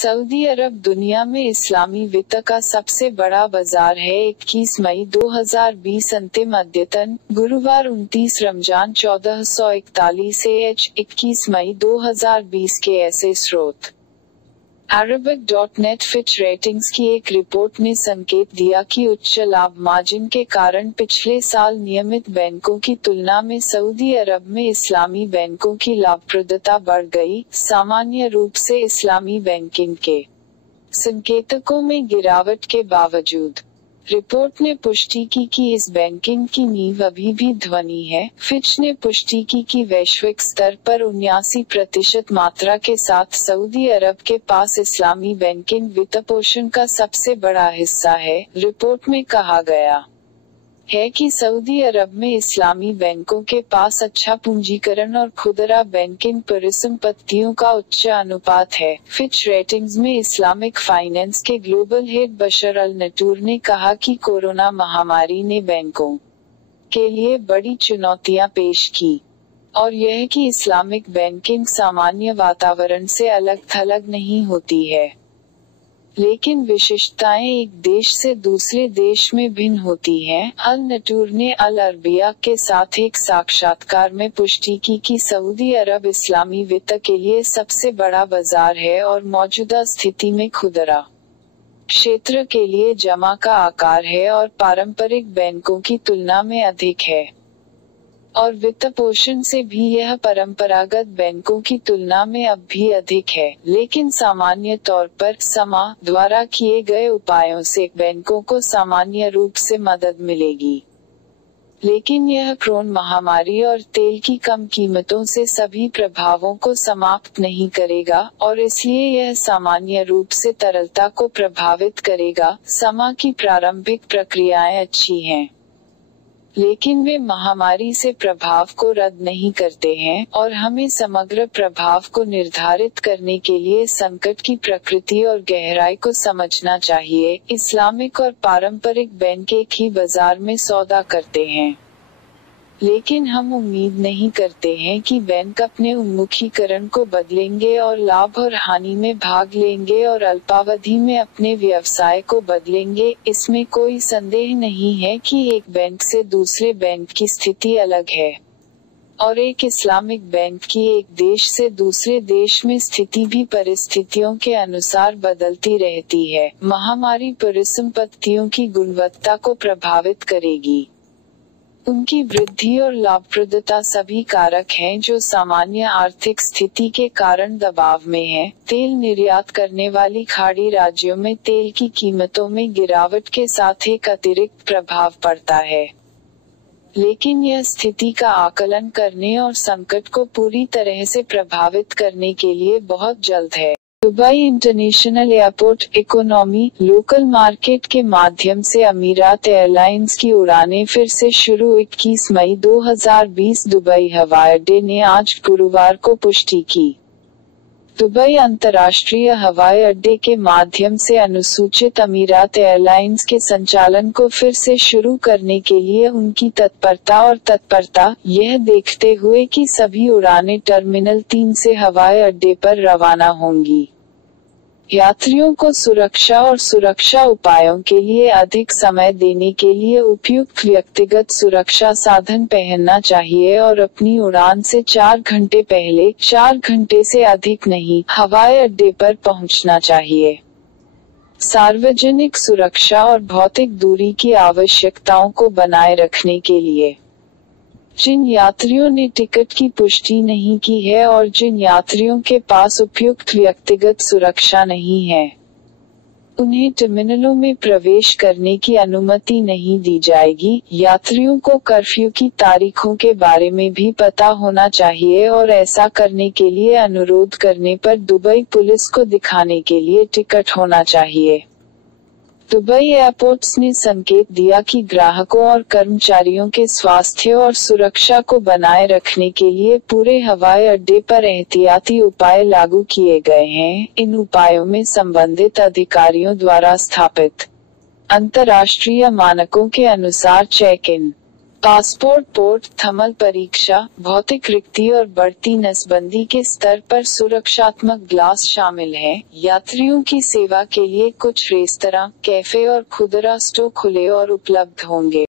Saudi अरब दुनिया में इस्लामी वित्त का सबसे बड़ा बाजार है। 21 मई 2020 अंतिम अद्यतन गुरुवार 29 रमजान 1441 से 21 मई 2020 के ऐसे स्रोत। Arabic.net फिच रेटिंग्स की एक रिपोर्ट ने संकेत दिया कि उच्च लाभ मार्जिन के कारण पिछले साल नियमित बैंकों की तुलना में सऊदी अरब में इस्लामी बैंकों की लाभप्रदता बढ़ गई। सामान्य रूप से इस्लामी बैंकिंग के संकेतकों में गिरावट के बावजूद रिपोर्ट ने पुष्टि की कि इस बैंकिंग की नींव अभी भी ध्वनि है। फिच ने पुष्टि की कि वैश्विक स्तर पर 79% मात्रा के साथ सऊदी अरब के पास इस्लामी बैंकिंग वित्तपोषण का सबसे बड़ा हिस्सा है। रिपोर्ट में कहा गया है कि सऊदी अरब में इस्लामी बैंकों के पास अच्छा पूंजीकरण और खुदरा बैंकिंग परिसंपत्तियों का उच्च अनुपात है। फिच रेटिंग्स में इस्लामिक फाइनेंस के ग्लोबल हेड बशर अल नटूर ने कहा कि कोरोना महामारी ने बैंकों के लिए बड़ी चुनौतियां पेश की और यह कि इस्लामिक बैंकिंग सामान्य वातावरण से अलग थलग नहीं होती है, लेकिन विशिष्टताएं एक देश से दूसरे देश में भिन्न होती हैं। अल नटूर ने अल अरबिया के साथ एक साक्षात्कार में पुष्टि की कि सऊदी अरब इस्लामी वित्त के लिए सबसे बड़ा बाजार है और मौजूदा स्थिति में खुदरा क्षेत्र के लिए जमा का आकार है और पारंपरिक बैंकों की तुलना में अधिक है और वित्तपोषण से भी यह परंपरागत बैंकों की तुलना में अब भी अधिक है, लेकिन सामान्य तौर पर समा द्वारा किए गए उपायों से बैंकों को सामान्य रूप से मदद मिलेगी, लेकिन यह कोरोना महामारी और तेल की कम कीमतों से सभी प्रभावों को समाप्त नहीं करेगा और इसलिए यह सामान्य रूप से तरलता को प्रभावित करेगा। समा की प्रारंभिक प्रक्रियाएं अच्छी हैं, लेकिन वे महामारी से प्रभाव को रद्द नहीं करते हैं और हमें समग्र प्रभाव को निर्धारित करने के लिए संकट की प्रकृति और गहराई को समझना चाहिए। इस्लामिक और पारंपरिक बैंक एक ही बाजार में सौदा करते हैं, लेकिन हम उम्मीद नहीं करते हैं कि बैंक अपने उन्मुखीकरण को बदलेंगे और लाभ और हानि में भाग लेंगे और अल्पावधि में अपने व्यवसाय को बदलेंगे। इसमें कोई संदेह नहीं है कि एक बैंक से दूसरे बैंक की स्थिति अलग है और एक इस्लामिक बैंक की एक देश से दूसरे देश में स्थिति भी परिस्थितियों के अनुसार बदलती रहती है। महामारी परिसंपत्तियों की गुणवत्ता को प्रभावित करेगी। उनकी वृद्धि और लाभप्रदता सभी कारक हैं जो सामान्य आर्थिक स्थिति के कारण दबाव में हैं। तेल निर्यात करने वाली खाड़ी राज्यों में तेल की कीमतों में गिरावट के साथ एक अतिरिक्त प्रभाव पड़ता है, लेकिन यह स्थिति का आकलन करने और संकट को पूरी तरह से प्रभावित करने के लिए बहुत जल्द है। Dubai international airport economy local market के माध्यम से अमीरात एयरलाइंस की उड़ानें फिर से शुरू। 21 मई 2020 दुबई हवाई अड्डे ने आज गुरुवार को पुष्टि की। दुबई अंतर्राष्ट्रीय हवाई अड्डे के माध्यम से अनुसूचित अमीरात एयरलाइंस के संचालन को फिर से शुरू करने के लिए उनकी तत्परता यह देखते हुए कि सभी उड़ानें टर्मिनल 3 से हवाई अड्डे पर रवाना होंगी। यात्रियों को सुरक्षा और सुरक्षा उपायों के लिए अधिक समय देने के लिए उपयुक्त व्यक्तिगत सुरक्षा साधन पहनना चाहिए और अपनी उड़ान से 4 घंटे पहले 4 घंटे से अधिक नहीं हवाई अड्डे पर पहुंचना चाहिए। सार्वजनिक सुरक्षा और भौतिक दूरी की आवश्यकताओं को बनाए रखने के लिए जिन यात्रियों ने टिकट की पुष्टि नहीं की है और जिन यात्रियों के पास उपयुक्त व्यक्तिगत सुरक्षा नहीं है, उन्हें टर्मिनलों में प्रवेश करने की अनुमति नहीं दी जाएगी। यात्रियों को कर्फ्यू की तारीखों के बारे में भी पता होना चाहिए और ऐसा करने के लिए अनुरोध करने पर दुबई पुलिस को दिखाने के लिए टिकट होना चाहिए। दुबई एयरपोर्ट्स ने संकेत दिया कि ग्राहकों और कर्मचारियों के स्वास्थ्य और सुरक्षा को बनाए रखने के लिए पूरे हवाई अड्डे पर एहतियाती उपाय लागू किए गए हैं। इन उपायों में संबंधित अधिकारियों द्वारा स्थापित अंतर्राष्ट्रीय मानकों के अनुसार check in passport port thermal परीक्षा, भौतिक रिक्ति और बढ़ती नसबंदी के स्तर पर सुरक्षात्मक ग्लास शामिल हैं। यात्रियों की सेवा के लिए कुछ रेस्तरां, कैफे और खुदरा स्टोर खुले और उपलब्ध होंगे।